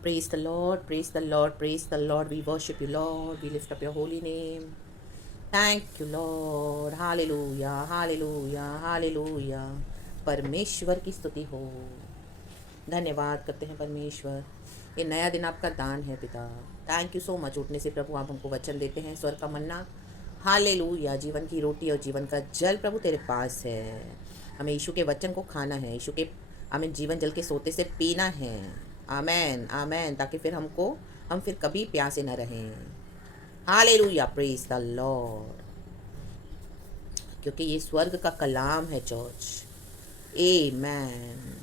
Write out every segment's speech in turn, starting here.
Praise the Lord, praise the Lord, praise the Lord. We worship you, Lord. We lift up your holy name. Thank you, Lord. Hallelujah, hallelujah, hallelujah. परमेश्वर की स्तुति हो। धन्यवाद करते हैं परमेश्वर, ये नया दिन आपका दान है पिता। Thank you so much. उठने से प्रभु आप हमको वचन देते हैं, स्वर का मन्ना। हालेलुया, जीवन की रोटी और जीवन का जल प्रभु तेरे पास है। हमें यीशु के वचन को खाना है, यीशु के हमें जीवन जल के सोते से पीना है। आमेन आमेन, ताकि फिर हम फिर कभी प्यासे न रहें। Hallelujah, praise the Lord. क्योंकि ये स्वर्ग का कलाम है चर्च। आमेन।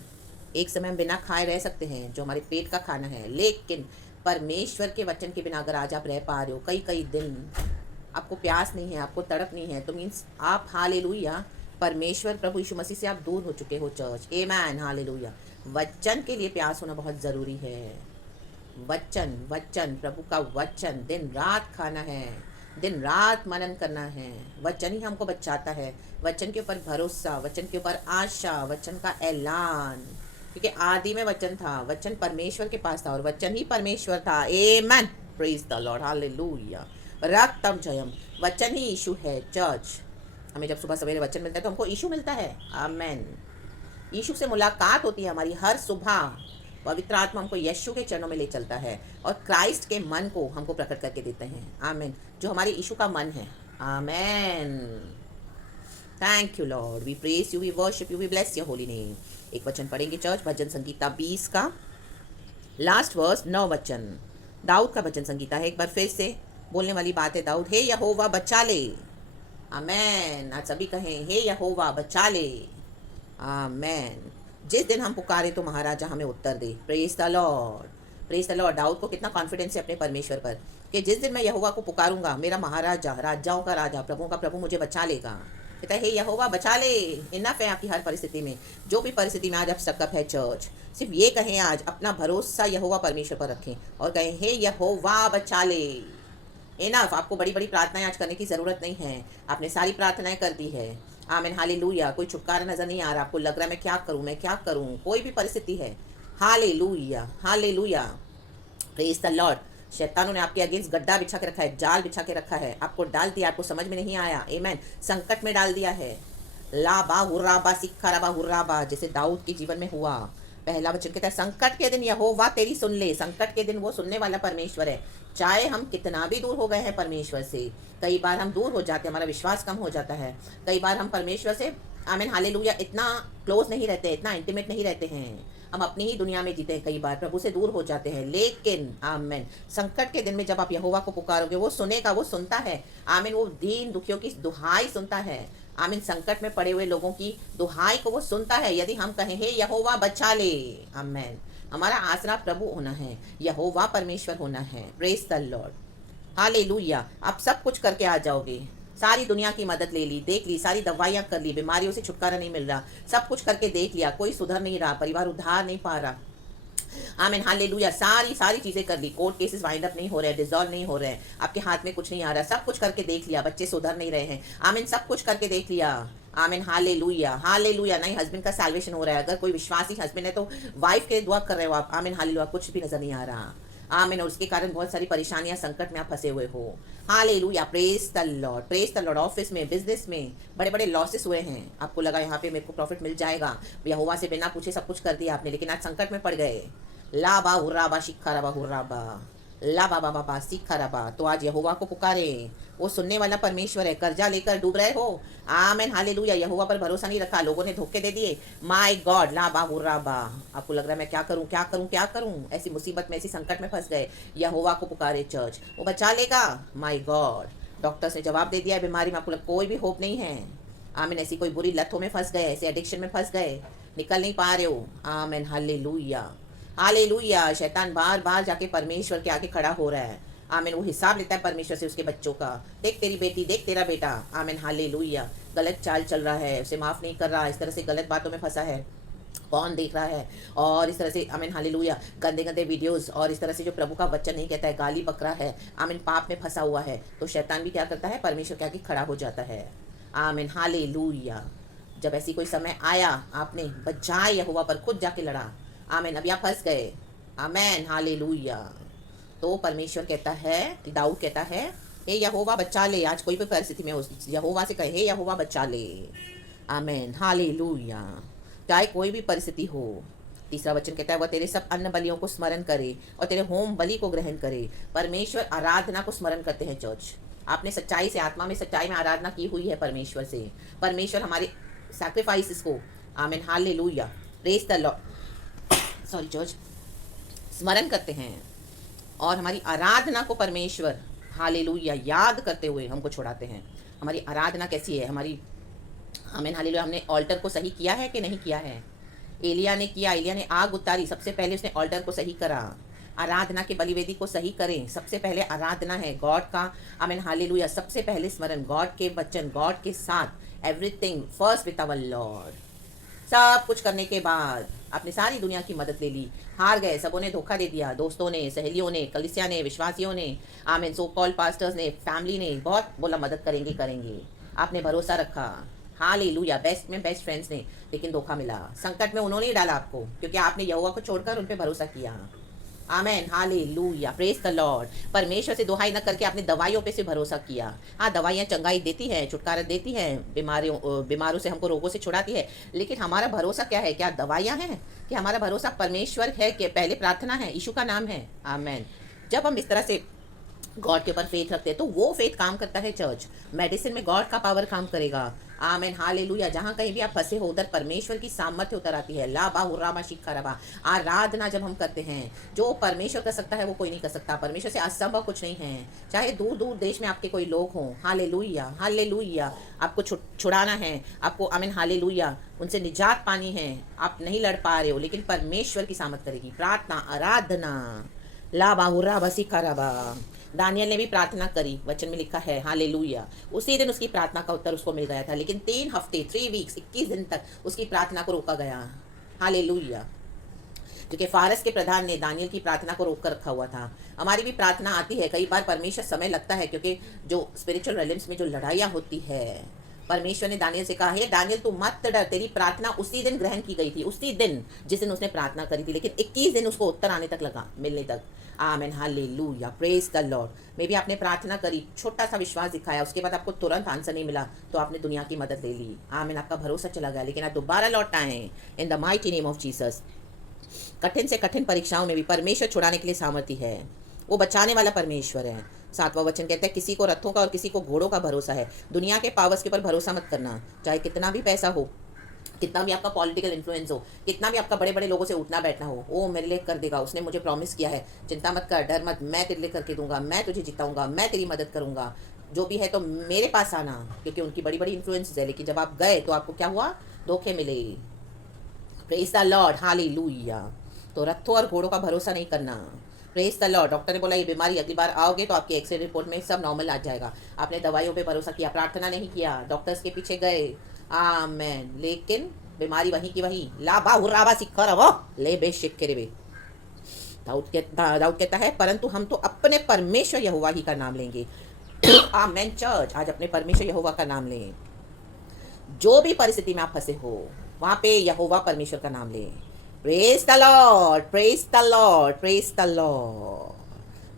एक समय हम बिना खाए रह सकते हैं, जो हमारे पेट का खाना है, लेकिन परमेश्वर के वचन के बिना अगर आज आप रह पा रहे हो कई कई दिन, आपको प्यास नहीं है, आपको तड़प नहीं है, तो मीन्स आप हालेलुया परमेश्वर प्रभु यीशु मसीह से आप दूर हो चुके हो चर्च। आमेन, हालेलुया। वचन के लिए प्यास होना बहुत ज़रूरी है। वचन वचन प्रभु का वचन दिन रात खाना है, दिन रात मनन करना है। वचन ही हमको बचाता है। वचन के ऊपर भरोसा, वचन के ऊपर आशा, वचन का ऐलान। क्योंकि आदि में वचन था, वचन परमेश्वर के पास था और वचन ही परमेश्वर था। आमेन, praise the Lord, hallelujah. रक्तम Jayam, वचन ही यीशु है चर्च। हमें जब सुबह सवेरे वचन मिलता है तो हमको यीशु मिलता है। आमेन। यीशु से मुलाकात होती है हमारी हर सुबह। पवित्र आत्मा हमको यीशु के चरणों में ले चलता है और क्राइस्ट के मन को हमको प्रकट करके देते हैं। आमेन, जो हमारे यीशु का मन है। Amen. Thank you Lord, we praise you, we worship you, we bless your holy name. एक वचन पढ़ेंगे चर्च, भजन संगीता 20 का लास्ट वर्स, 9 वचन। दाऊद का भजन संगीता है। एक बार फिर से बोलने वाली बात है दाऊद, हे यहोवा बचा ले। आमेन। आज सभी कहें, हे यहोवा बचा ले। आमेन। जिस दिन हम पुकारे तो महाराजा हमें उत्तर दे। Praise the Lord, praise the Lord. Daud को कितना कॉन्फिडेंस है अपने परमेश्वर पर कि जिस दिन मैं यहोवा को पुकारूंगा, मेरा महाराजा, राजाओं का राजा, प्रभुओं का प्रभु मुझे बचा लेगा। कहता है, हे यहोवा बचा ले। इनफ है आपकी हर परिस्थिति में, जो भी परिस्थिति में आज आप स्टकअप है चर्च, सिर्फ ये कहें, आज अपना भरोसा यहोवा परमेश्वर पर रखें और कहें, हे यहोवा बचा ले। इनफ, आपको बड़ी बड़ी प्रार्थनाएं आज करने की ज़रूरत नहीं है, आपने सारी प्रार्थनाएं कर दी है। आमीन, हालेलुया। कोई छुटकारा नज़र नहीं आ रहा, आपको लग रहा है मैं क्या करूं, मैं क्या करूं, कोई भी परिस्थिति है। Hallelujah, hallelujah, praise the Lord. शैतानों ने आपके अगेंस्ट गड्ढा बिछा के रखा है, जाल बिछा के रखा है, आपको डाल दिया, आपको समझ में नहीं आया। आमीन, संकट में डाल दिया है। लाबा हुर्राबा सिक्खा रबा हुर्राबा, जैसे दाऊद के जीवन में हुआ। पहला वचन कहता है, संकट के दिन यहोवा तेरी सुन ले। संकट के दिन वो सुनने वाला परमेश्वर है। चाहे हम कितना भी दूर हो गए हैं परमेश्वर से, कई बार हम दूर हो जाते हैं, हमारा विश्वास कम हो जाता है, कई बार हम परमेश्वर से आमीन हालेलुया इतना क्लोज नहीं रहते, इतना इंटीमेट नहीं रहते हैं, हम अपनी ही दुनिया में जीते हैं, कई बार प्रभु से दूर हो जाते हैं। लेकिन आमीन, संकट के दिन में जब आप यहोवा को पुकारोगे, वो सुनेगा, वो सुनता है। आमीन, वो दीन दुखियों की दुहाई सुनता है। आमीन, संकट में पड़े हुए लोगों की दुहाई को वो सुनता है। यदि हम कहें, हे यहोवा बचा ले। आमीन, हमारा आसरा प्रभु होना है, यहोवा परमेश्वर होना है। Praise the Lord, hallelujah. आप सब कुछ करके आ जाओगे, सारी दुनिया की मदद ले ली, देख ली, सारी दवाइयाँ कर ली, बीमारियों से छुटकारा नहीं मिल रहा, सब कुछ करके देख लिया, कोई सुधर नहीं रहा, परिवार उद्धार नहीं पा रहा। आमीन, हालेलुया। सारी सारी चीज़ें कर ली, कोर्ट केसेस वाइंड अप नहीं हो रहे हैं, डिजॉल्व नहीं हो रहे हैं, आपके हाथ में कुछ नहीं आ रहा, सब कुछ करके देख लिया, बच्चे सुधर नहीं रहे हैं। आमीन, सब कुछ करके देख लिया। आमीन, हालेलुया, हालेलुया। नहीं, हस्बैंड का सैल्वेशन हो रहा है, अगर कोई विश्वासी हस्बैंड है तो वाइफ के लिए दुआ कर रहे हो आप। आमीन, हालेलुया। कुछ भी नजर नहीं आ रहा। आमीन, और उसके कारण बहुत सारी परेशानियां, संकट में आप फंसे हुए हो। Hallelujah, praise the Lord, praise the Lord. Office में, बिजनेस में बड़े बड़े लॉसेस हुए हैं, आपको लगा यहाँ पे मेरे को प्रॉफिट मिल जाएगा, यहोवा से बिना पूछे सब कुछ कर दिया आपने, लेकिन आज संकट में पड़ गए। लाबा हुर्राबा शिखा रबा हुर्राबा, लाबा बाबा बा शिखा रबा। तो आज यहोवा को पुकारे, वो सुनने वाला परमेश्वर है। कर्जा लेकर डूब रहे हो, आमीन, हालेलुया, यहोवा पर भरोसा नहीं रखा, लोगों ने धोखे दे दिए, माय गॉड, लाबा हुर्राबा। आपको लग रहा है मैं क्या करूं, क्या करूं, क्या करूं, ऐसी मुसीबत में, ऐसी संकट में फंस गए, यहोवा को पुकारे चर्च, वो बचा लेगा। माय गॉड, डॉक्टर्स ने जवाब दे दिया है बीमारी में, आपको कोई भी होप नहीं है। आमीन, ऐसी कोई बुरी लतों में फंस गए, ऐसे एडिक्शन में फंस गए, निकल नहीं पा रहे हो। आमीन, हालेलुया, हालेलुया। शैतान बार बार जाके परमेश्वर के आगे खड़ा हो रहा है। आमीन, वो हिसाब लेता है परमेश्वर से उसके बच्चों का। देख तेरी बेटी, देख तेरा बेटा। आमीन, हालेलुया। गलत चाल चल रहा है, उसे माफ़ नहीं कर रहा, इस तरह से गलत बातों में फंसा है, कौन देख रहा है, और इस तरह से आमीन हालेलुया गंदे गंदे वीडियोस, और इस तरह से जो प्रभु का वचन नहीं कहता है, गाली बकरा है, आमीन, पाप में फंसा हुआ है, तो शैतान भी क्या करता है, परमेश्वर के आगे खड़ा हो जाता है। आमीन, हालेलुया। जब ऐसी कोई समय आया, आपने बजाय यहोवा पर खुद जाके लड़ा। आमीन, अभी आप फंस गए, आमेन, हालेलुया। तो परमेश्वर कहता है, दाऊद कहता है, हे यहोवा बचा ले। आज कोई भी परिस्थिति में उस यहोवा से कहे, हे यहोवा बचा ले। आमेन, हालेलुया। चाहे कोई भी परिस्थिति हो। तीसरा वचन कहता है, वह तेरे सब अन्न बलियों को स्मरण करे और तेरे होम बलि को ग्रहण करे। परमेश्वर आराधना को स्मरण करते हैं चर्च। आपने सच्चाई से, आत्मा में, सच्चाई में आराधना की हुई है परमेश्वर से। परमेश्वर हमारे सैक्रिफाइसेस को, amen, hallelujah, praise the Lord, sorry church, स्मरण करते हैं और हमारी आराधना को परमेश्वर, हालेलुया, याद करते हुए हमको छुड़ाते हैं। हमारी आराधना कैसी है? हमारी, आमीन, हालेलुया, हमने ऑल्टर को सही किया है कि नहीं किया है? एलिया ने किया, एलिया ने आग उतारी, सबसे पहले उसने ऑल्टर को सही करा। आराधना के बलिवेदी को सही करें, सबसे पहले आराधना है गॉड का, आमीन, हालेलुया, सबसे पहले स्मरण, गॉड के वचन, गॉड के साथ, everything first with our Lord. सब कुछ करने के बाद आपने सारी दुनिया की मदद ले ली, हार गए, सबों ने धोखा दे दिया, दोस्तों ने, सहेलियों ने, कलीसिया ने, विश्वासियों ने, आमीन, सो कॉल पास्टर्स ने, फैमिली ने, बहुत बोला मदद करेंगे करेंगे, आपने भरोसा रखा, हालेलुया, बेस्ट में बेस्ट फ्रेंड्स ने, लेकिन धोखा मिला। संकट में उन्होंने ही डाला आपको, क्योंकि आपने यहोवा को छोड़कर उन पे भरोसा किया। आमेन, हालेलुया, प्रेज द लॉर्ड। परमेश्वर से दुहाई न करके आपने दवाइयों पे से भरोसा किया। हाँ, दवाइयाँ चंगाई देती हैं, छुटकारा देती हैं, बीमारों से, हमको रोगों से छुड़ाती है, लेकिन हमारा भरोसा क्या है? क्या दवाइयाँ हैं कि हमारा भरोसा परमेश्वर है? कि पहले प्रार्थना है, यीशु का नाम है। आमेन। जब हम इस तरह से गॉड के ऊपर फेथ रखते हैं तो वो फेथ काम करता है चर्च। मेडिसिन में गॉड का पावर काम करेगा। आमेन, हालेलुया। जहाँ कहीं भी आप फंसे हो उधर परमेश्वर की सामर्थ्य उतर आती है। ला बा हुर्रामा शिखा रबा। आराधना जब हम करते हैं, जो परमेश्वर कर सकता है वो कोई नहीं कर सकता। परमेश्वर से असंभव कुछ नहीं है। चाहे दूर दूर देश में आपके कोई लोग हों, हालेलुया, हालेलुया, आपको छुड़ाना है, आपको, आमीन, हालेलुया, उनसे निजात पानी है, आप नहीं लड़ पा रहे हो, लेकिन परमेश्वर की सामर्थ करेगी। प्रार्थना, आराधना, ला बा हुर्रामा शिखा रबा। दानियल ने भी प्रार्थना करी, वचन में लिखा है, हालेलुया। उसी दिन उसकी प्रार्थना का उत्तर उसको मिल गया था, लेकिन 3 हफ्ते, 3 वीक्स, 21 दिन तक उसकी प्रार्थना को रोका गया। हालेलुया। क्योंकि फारस के प्रधान ने दानियल की प्रार्थना को रोक कर रखा हुआ था। हमारी भी प्रार्थना आती है, कई बार परमेश्वर समय लगता है, क्योंकि जो स्पिरिचुअल रेलिम्स में जो लड़ाइयाँ होती है, परमेश्वर ने दानियल से कहा, हे दानियल तू मत डर, तेरी प्रार्थना उसी दिन ग्रहण की गई थी, उसी दिन जिस दिन उसने प्रार्थना करी थी, लेकिन 21 दिन उसको उत्तर आने तक लगा, मिलने तक। आमेन, हालेलुया, प्रेज द लॉर्ड। मे भी आपने प्रार्थना करी, छोटा सा विश्वास दिखाया, उसके बाद आपको तुरंत आंसर नहीं मिला, तो आपने दुनिया की मदद ले ली। आमेन, आपका भरोसा चला गया, लेकिन आप दोबारा लौट आए इन the mighty name of Jesus. कठिन से कठिन परीक्षाओं में भी परमेश्वर छुड़ाने के लिए सामर्थ्य है। वो बचाने वाला परमेश्वर है। 7वां वचन कहता है, किसी को रथों का और किसी को घोड़ों का भरोसा है। दुनिया के पावर्स के ऊपर भरोसा मत करना, चाहे कितना भी पैसा हो, कितना भी आपका पॉलिटिकल इन्फ्लुएंस हो, कितना भी आपका बड़े बड़े लोगों से उठना बैठना हो। वो मेरे लिए कर देगा, उसने मुझे प्रॉमिस किया है, चिंता मत कर, डर मत, मैं तेरे लिए करके दूंगा, मैं तुझे जिताऊंगा, मैं तेरी मदद करूंगा, जो भी है तो मेरे पास आना, क्योंकि उनकी बड़ी बड़ी इन्फ्लुएंस है। लेकिन जब आप गए तो आपको क्या हुआ? धोखे मिले। Praise the Lord, hallelujah. तो रथों और घोड़ों का भरोसा नहीं करना। Praise the Lord. डॉक्टर ने बोला ये बीमारी, अगली बार आओगे तो आपकी एक्सरे रिपोर्ट में सब नॉर्मल आ जाएगा। आपने दवाइयों पे भरोसा किया, प्रार्थना नहीं किया, डॉक्टर्स के पीछे गए, आमेन, लेकिन बीमारी वहीं की वहीं। ला बा हुर्राबा सिखर वो ले बे शिक्के बे। दाऊद कहता है, परंतु हम तो अपने परमेश्वर यहोवा ही का नाम लेंगे। आमेन चर्च, आज अपने परमेश्वर यहोवा का नाम लें। जो भी परिस्थिति में आप फंसे हो, वहां पे यहोवा परमेश्वर का नाम लें। Praise the Lord, praise the Lord, praise the Lord.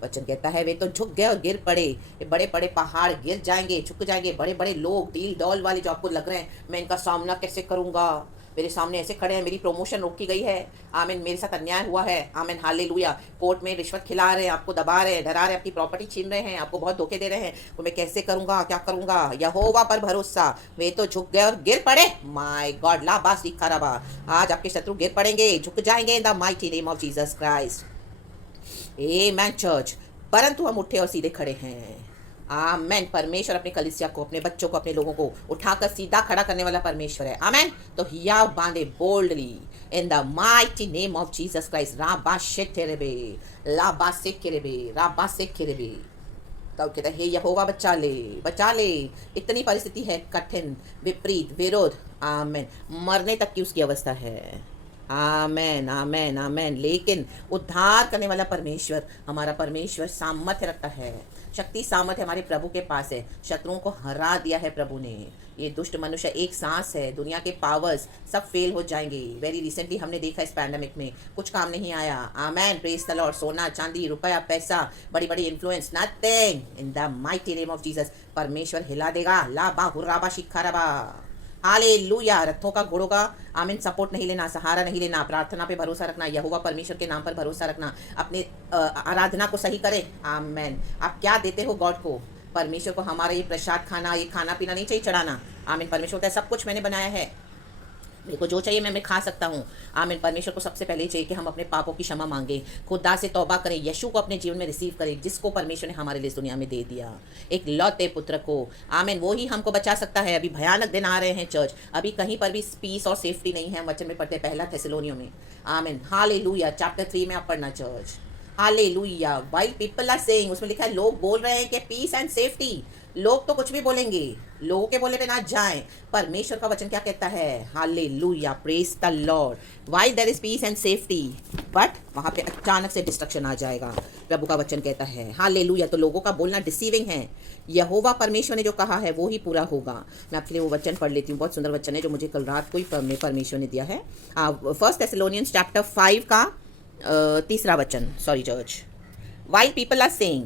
वचन कहता है, वे तो झुक गए और गिर पड़े। ये बड़े बड़े पहाड़ गिर जाएंगे, झुक जाएंगे। बड़े बड़े लोग, डील डॉल वाले, जो आपको लग रहे हैं मैं इनका सामना कैसे करूंगा, मेरे सामने ऐसे खड़े हैं, मेरी प्रमोशन रोकी गई है, आमीन, मेरे साथ अन्याय हुआ है, आमीन, हालेलुया, कोर्ट में रिश्वत खिला रहे हैं, आपको दबा रहे हैं, डरा रहे हैं, आपकी प्रॉपर्टी छीन रहे हैं, आपको बहुत धोखे दे रहे हैं, तो मैं कैसे करूंगा, क्या करूंगा? यहोवा पर भरोसा। वे तो झुक गए और गिर पड़े। माय गॉड, ला बा सीखा रबा। आज आपके शत्रु गिर पड़ेंगे, झुक जाएंगे इन the mighty name of Jesus Christ. Amen church. परंतु हम उठे और सीधे खड़े हैं। आमेन। परमेश्वर अपने कलीसिया को, अपने बच्चों को, अपने लोगों को उठाकर सीधा खड़ा करने वाला परमेश्वर है। आमेन। तो हियाव बांधे boldly in the mighty name of Jesus Christ. राबा शेटेरेबे, लाबा सेकेरेबे, राबा सेकेरेबे। तो कहता है, हे यहोवा बचा ले, बचा ले। इतनी परिस्थिति है कठिन, विपरीत, विरोध, आमेन, मरने तक की उसकी अवस्था है। आमेन आमेन आमेन। लेकिन उद्धार करने वाला परमेश्वर, हमारा परमेश्वर सामर्थ्य रखता है, शक्ति सामर्थ्य हमारे प्रभु के पास है। शत्रुओं को हरा दिया है प्रभु ने। ये दुष्ट मनुष्य एक सांस है, दुनिया के पावर्स सब फेल हो जाएंगे। वेरी रिसेंटली हमने देखा इस पैंडेमिक में कुछ काम नहीं आया। आमेन, प्रेज द लॉर्ड। सोना चांदी रुपया पैसा बड़ी बड़ी influence, nothing in the mighty name of Jesus. परमेश्वर हिला देगा। ला बा हुर्राबा शिखाराबा। हालेलुया। रथों का घोड़ों का आमीन सपोर्ट नहीं लेना, सहारा नहीं लेना, प्रार्थना पे भरोसा रखना, यहोवा परमेश्वर के नाम पर भरोसा रखना, अपने आराधना को सही करें। आमीन। आप क्या देते हो गॉड को? परमेश्वर को हमारा ये प्रसाद खाना, ये खाना पीना नहीं चाहिए चढ़ाना। आमीन। परमेश्वर होता है सब कुछ मैंने बनाया है, मेरे को जो चाहिए मैं खा सकता हूँ। आमीन। परमेश्वर को सबसे पहले चाहिए कि हम अपने पापों की क्षमा मांगे, खुदा से तौबा करें, यीशु को अपने जीवन में रिसीव करें, जिसको परमेश्वर ने हमारे लिए इस दुनिया में दे दिया, एक लौते पुत्र को। आमीन। वो ही हमको बचा सकता है। अभी भयानक दिन आ रहे हैं चर्च, अभी कहीं पर भी पीस और सेफ्टी नहीं है। हम वचन में पढ़ते हैं पहला थेसलोनियों में। आमीन। हालेलुया। चैप्टर 3 में आप पढ़ना church. Hallelujah. While people are saying, उसमें लिखा है लोग बोल रहे हैं कि पीस एंड सेफ्टी। लोग तो कुछ भी बोलेंगे, लोगों के बोले पे ना जाएं। परमेश्वर का वचन क्या कहता है? Hallelujah, praise the Lord. While there is peace and safety, but वहां पे अचानक से डिस्ट्रक्शन आ जाएगा, प्रभु का वचन कहता है। हालेलुया। तो लोगों का बोलना डिसीविंग है। यहोवा परमेश्वर ने जो कहा है वो ही पूरा होगा। मैं आपके लिए वो वचन पढ़ लेती हूँ, बहुत सुंदर वचन है जो मुझे कल रात को ही परमेश्वर ने दिया है। फर्स्ट थेसलोनियंस चैप्टर 5 का तीसरा वचन। Sorry church. While people are saying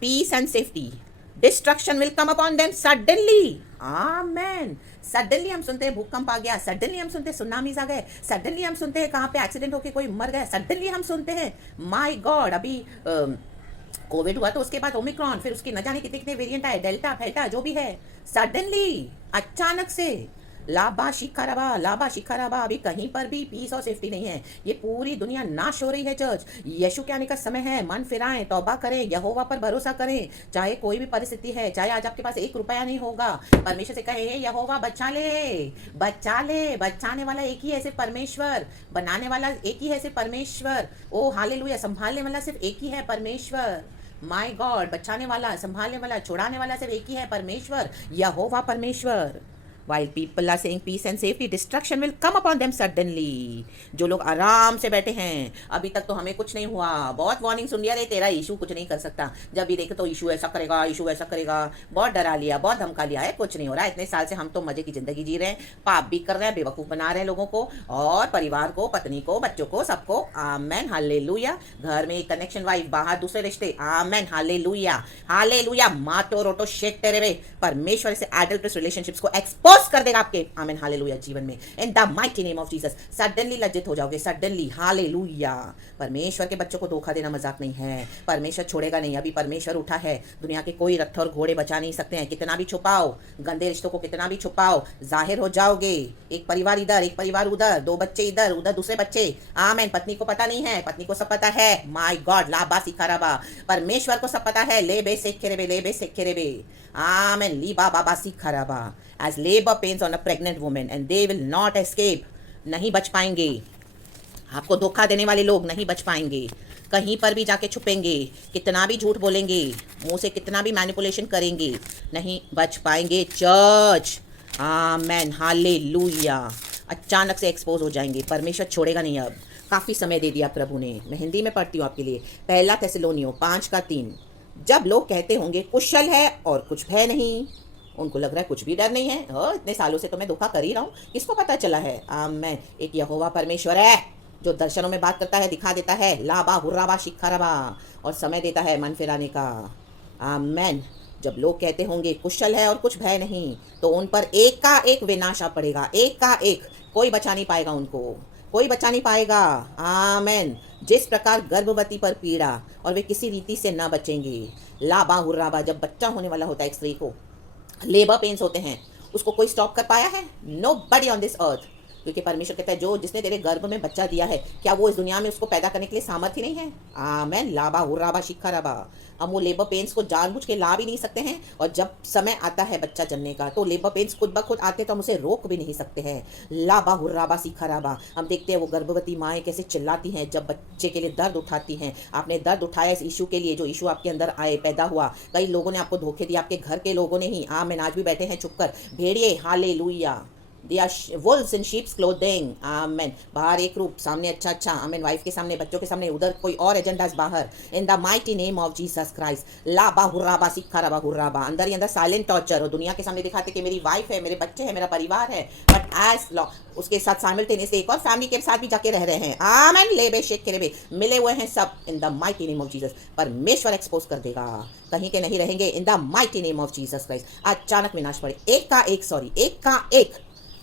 peace and safety, destruction will come upon them suddenly. Amen. Suddenly हम सुनते हैं भूकंप आ गया, सडनली हम सुनते हैं सुनामीज आ गए, सडनली हम सुनते हैं कहाँ पे एक्सीडेंट होके कोई मर गया, सडनली हम सुनते हैं माय गॉड अभी कोविड हुआ तो उसके बाद ओमिक्रॉन, फिर उसके न जाने कितने कितने वेरिएंट आए, डेल्टा फेल्टा जो भी है, सडनली अचानक से लाबा शिखाराबा। अभी कहीं पर भी पीस और सेफ्टी नहीं है। ये पूरी दुनिया नाश हो रही है चर्च। यीशु के आने का समय है। मन फिराएं, तौबा करें, यहोवा पर भरोसा करें। चाहे कोई भी परिस्थिति है, चाहे आज आपके पास 1 रुपया नहीं होगा, परमेश्वर से कहे यहोवा बचा ले, बचा ले। बचाने वाला एक ही है सिर्फ परमेश्वर, बनाने वाला एक ही है सिर्फ परमेश्वर। ओ हालेलुया। संभालने वाला सिर्फ एक ही है परमेश्वर। My God. बचाने वाला, संभालने वाला, छुड़ाने वाला सिर्फ एक ही है परमेश्वर, यहोवा परमेश्वर। While people are saying peace and safety, destruction will come upon them suddenly. जो लोग आराम से बैठे हैं, अभी तक तो हमें कुछ नहीं हुआ, बहुत वार्निंग सुन लिया, रे तेरा यीशु कुछ नहीं कर सकता, जब भी देखे तो यीशु ऐसा करेगा, यीशु ऐसा करेगा, बहुत डरा लिया, बहुत धमका लिया है, कुछ नहीं हो रहा है। इतने साल से हम तो मजे की जिंदगी जी रहे हैं, पाप भी कर रहे हैं, बेवकूफ़ बना रहे हैं लोगों को और परिवार को, पत्नी को, बच्चों को, सबको। Amen hallelujah. घर में एक कनेक्शन वाइफ, बाहर दूसरे रिश्ते। Amen hallelujah hallelujah. मातो रोटो शेक तेरे वे। परमेश्वर से एडल्ट्रस रिलेशनशिप्स को एक्सपोज कर देगा आपके। आमीन हालेलुया। जीवन में इन the mighty name of Jesus suddenly लज्जित हो जाओगे, सडनली। हालेलुया। परमेश्वर के बच्चों को धोखा देना मजाक नहीं है। परमेश्वर छोड़ेगा नहीं। अभी परमेश्वर उठा है, दुनिया के कोई रथ और घोड़े बचा नहीं सकते हैं। कितना भी छुपाओ, गंदे रिश्तों को कितना भी छुपाओ, जाहिर हो जाओगे। एक परिवार इधर, एक परिवार उधर, 2 बच्चे इधर, उधर दूसरे बच्चे। आमीन। पत्नी को पता नहीं है, पत्नी को सब पता है। माय गॉड लाबा सिखाराबा। परमेश्वर को सब पता है। ले बे सेखेरेबे, ले बे सेखेरेबे। आमीन। लीबा बाबा सिखाराबा। As labor pains on a pregnant woman and they will not escape. नहीं बच पाएंगे। आपको धोखा देने वाले लोग नहीं बच पाएंगे। कहीं पर भी जाके छुपेंगे, कितना भी झूठ बोलेंगे, मुंह से कितना भी मैनिपुलेशन करेंगे, नहीं बच पाएंगे चर्च। Amen hallelujah. अचानक से एक्सपोज हो जाएंगे। परमेश्वर छोड़ेगा नहीं। अब काफ़ी समय दे दिया प्रभु ने। मैं हिंदी में पढ़ती हूँ आपके लिए। पहला थेसलोनियों 5:3। जब लोग कहते होंगे कुशल है और कुछ भय नहीं, उनको लग रहा है कुछ भी डर नहीं है। इतने सालों से तो मैं धोखा कर ही रहा हूँ, किसको पता चला है? आमेन। एक यहोवा परमेश्वर है जो दर्शनों में बात करता है, दिखा देता है, लाबा हुर्राबा शिखाराबा, और समय देता है मन फिराने का। आमेन। जब लोग कहते होंगे कुशल है और कुछ भय नहीं, तो उन पर एक का एक विनाश आ पड़ेगा, एक का एक। कोई बचा नहीं पाएगा उनको, कोई बचा नहीं पाएगा। आमेन। जिस प्रकार गर्भवती पर पीड़ा और वे किसी रीति से न बचेंगे। लाबा हुर्राबा। जब बच्चा होने वाला होता है एक स्त्री को, लेबर पेन्स होते हैं, उसको कोई स्टॉप कर पाया है? Nobody on this earth. क्योंकि परमेश्वर कहता है जो जिसने तेरे गर्भ में बच्चा दिया है, क्या वो इस दुनिया में उसको पैदा करने के लिए सामर्थ्य नहीं है? आमेन। लाबा हुर्राबा शिखाराबा। हम वो लेबर पेन्स को जानबूझ के ला भी नहीं सकते हैं, और जब समय आता है बच्चा जन्मने का तो लेबर पेन्स खुद ब खुद आते तो हम उसे रोक भी नहीं सकते हैं। लाबा हुर्राबा शिखाराबा। हम देखते हैं वो गर्भवती माएँ कैसे चिल्लाती हैं जब बच्चे के लिए दर्द उठाती हैं। आपने दर्द उठाया इस यीशु के लिए, जो यीशु आपके अंदर आए, पैदा हुआ। कई लोगों ने आपको धोखे दिए, आपके घर के लोगों ने ही। आमीन। आज भी बैठे हैं चुप कर भेड़िए। Hallelujah. They are wolves in sheeps clothing, amen. बाहर एक रूप, सामने अच्छा अच्छा, आमेन। वाइफ के सामने, बच्चों के सामने उधर कोई और एजेंडाज बाहर, in the mighty name of Jesus Christ. ला बा हुर्राबा सिक्खा रबा हुर्राबा, अंदर ही अंदर साइलेंट टॉर्चर, और दुनिया के सामने दिखाते कि मेरी वाइफ है, मेरे बच्चे हैं, मेरा परिवार है, बट एज लॉ उसके साथ साइमल्टेनियसली एक और फैमिली के साथ भी जाके रह रहे हैं, आमेन। लेबे शेख के लेबे मिले हुए हैं सब, इन the mighty name of Jesus. परमेश्वर एक्सपोज कर देगा, कहीं के नहीं रहेंगे, इन the mighty name of Jesus Christ. अचानक विनाश पड़े, एक का एक, सॉरी, एक का एक,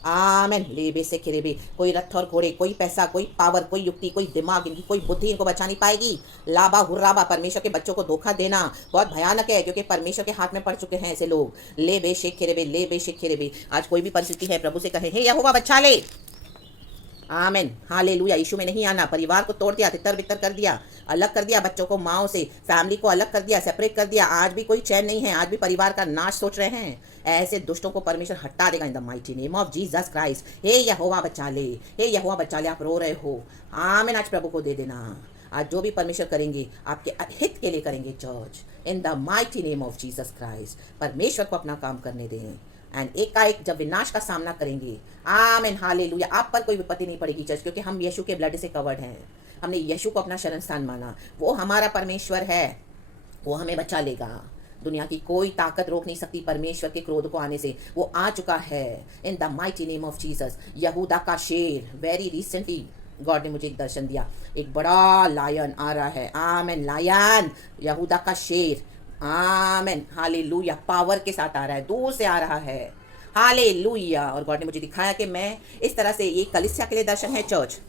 आमेन। लेबे से खिरेबे, कोई रथ और घोड़े, कोई पैसा, कोई पावर, कोई युक्ति, कोई दिमाग, इनकी कोई बुद्धि इनको बचा नहीं पाएगी। लाबा हुर्राबा, परमेश्वर के बच्चों को धोखा देना बहुत भयानक है, क्योंकि परमेश्वर के हाथ में पड़ चुके हैं ऐसे लोग। लेबे शेख खिरेबे, लेबे शेख खिरेबे। आज कोई भी परिस्थिति है, प्रभु से कहे, हे यहोवा बचा ले, आमेन, हालेलुया। यीशु में नहीं आना, परिवार को तोड़ दिया, तितर बितर कर दिया, अलग कर दिया, बच्चों को माओ से, फैमिली को अलग कर दिया, सेपरेट कर दिया, आज भी कोई चैन नहीं है, आज भी परिवार का नाश सोच रहे हैं, ऐसे दुष्टों को परमेश्वर हटा देगा in the mighty name of Jesus Christ. हे यहोवा बचा ले, हे यहोवा बचा ले। आप रो रहे हो, आमेन, आज प्रभु को दे देना। आज जो भी परमेश्वर करेंगे आपके हित के लिए करेंगे church, in the mighty name of Jesus Christ. परमेश्वर को अपना काम करने दें, एंड एक का एक जब विनाश का सामना करेंगे, आमेन, हालेलुया। आप पर कोई विपत्ति नहीं पड़ेगी चर्च, क्योंकि हम यीशु के ब्लड से कवर्ड हैं। हमने यीशु को अपना शरण स्थान माना, वो हमारा परमेश्वर है, वो हमें बचा लेगा। दुनिया की कोई ताकत रोक नहीं सकती परमेश्वर के क्रोध को आने से, वो आ चुका है, इन the mighty name of Jesus. यहूदा का शेर, वेरी रिसेंटली गॉड ने मुझे एक दर्शन दिया, एक बड़ा लायन आ रहा है, आमेन, लायन, यहूदा का शेर, आमेन, हालेलुया, पावर के साथ आ रहा है, दूर से आ रहा है, हालेलुया। और गॉड ने मुझे दिखाया कि मैं इस तरह से, ये कलीसिया के लिए दर्शन है चर्च,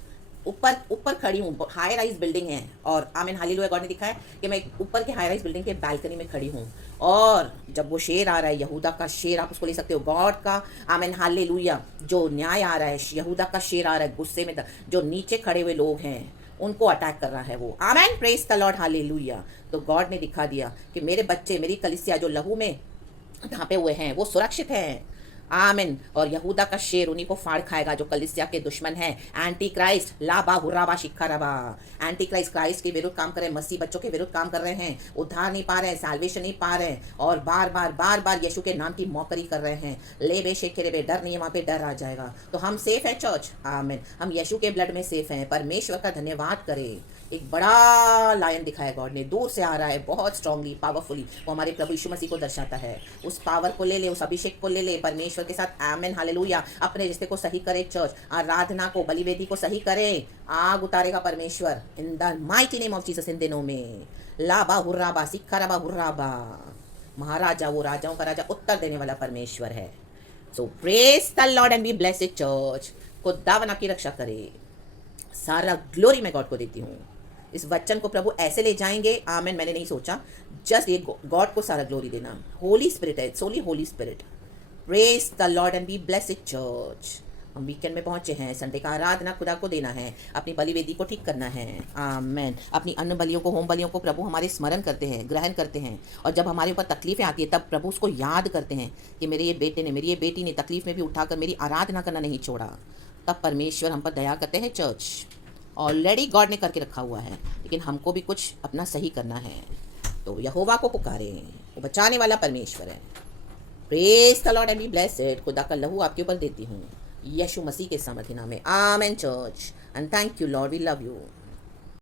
ऊपर ऊपर खड़ी हूँ, हाई राइज बिल्डिंग है, और आमीन, हालेलुया। गॉड ने दिखाया कि मैं ऊपर के हाई राइज बिल्डिंग के बालकनी में खड़ी हूँ, और जब वो शेर आ रहा है, यहूदा का शेर, आप उसको ले सकते हो, गॉड का, आमीन, हालेलुया, जो न्याय आ रहा है, यहूदा का शेर आ रहा है, गुस्से में जो नीचे खड़े हुए लोग हैं उनको अटैक कर रहा है वो, आमेन, प्रेज द लॉर्ड, हालेलुया। तो गॉड ने दिखा दिया कि मेरे बच्चे, मेरी कलीसिया जो लहू में ढांपे हुए हैं, वो सुरक्षित हैं, आमिन। और यहूदा का शेर उन्हीं को फाड़ खाएगा जो कलीसिया के दुश्मन है, एंटी क्राइस्ट, लाबा हुर्राबा शिखा रबा। एंटी क्राइस्ट, क्राइस्ट के विरुद्ध काम कर रहे हैं, मसीह बच्चों के विरुद्ध काम कर रहे हैं, उद्धार नहीं पा रहे हैं, सैल्वेशन नहीं पा रहे हैं, और बार बार यीशु के नाम की मौकरी कर रहे हैं। लेबे शेखे रेबे, डर नहीं है, वहाँ पे डर आ जाएगा। तो हम सेफ है चर्च, आमिन, हम यीशु के ब्लड में सेफ हैं। परमेश्वर का धन्यवाद करें। एक बड़ा लायन दिखाया गॉड ने, दूर से आ रहा है, बहुत स्ट्रांगली, पावरफुली, वो हमारे प्रभु यीशु मसीह को दर्शाता है। उस पावर को ले ले, उस अभिषेक को ले ले, परमेश्वर के साथ, आमेन, हालेलुया। अपने रिश्ते को सही करे चर्च, आराधना को, बलिवेदी को सही करे, आग उतारेगा परमेश्वर, in the mighty name of Jesus. इन दिनों में लाबा हुर्राबा सिक्खा रबा हुर्राबा, महाराजा, वो राजाओं का राजा, उत्तर देने वाला परमेश्वर है। So praise the Lord and be blessed church. खुदावन आपकी रक्षा करे, सारा ग्लोरी मैं गॉड को देती हूँ। इस वचन को प्रभु ऐसे ले जाएंगे, आमेन, मैंने नहीं सोचा, जस्ट ये गॉड को सारा ग्लोरी देना। होली स्पिरिट है, सोली holy spirit. Praise the Lord and be blessed church. हम वीकेंड में पहुंचे हैं, संडे का आराधना खुदा को देना है, अपनी बलिवेदी को ठीक करना है, आमेन। अपनी अन्न बलियों को, होम बलियों को प्रभु हमारे स्मरण करते हैं, ग्रहण करते हैं, और जब हमारे ऊपर तकलीफें आती है तब प्रभु उसको याद करते हैं कि मेरे ये बेटे ने, मेरी ये बेटी ने तकलीफ में भी उठाकर मेरी आराधना करना नहीं छोड़ा, तब परमेश्वर हम पर दया करते हैं चर्च। ऑलरेडी गॉड ने करके रखा हुआ है, लेकिन हमको भी कुछ अपना सही करना है। तो यहोवा को पुकारें, वो बचाने वाला परमेश्वर है। Praise the Lord and be blessed. खुदा का लहू आपके ऊपर देती हूँ, यीशु मसीह के सामर्थ्य नाम में, amen church, and thank you Lord, we love you.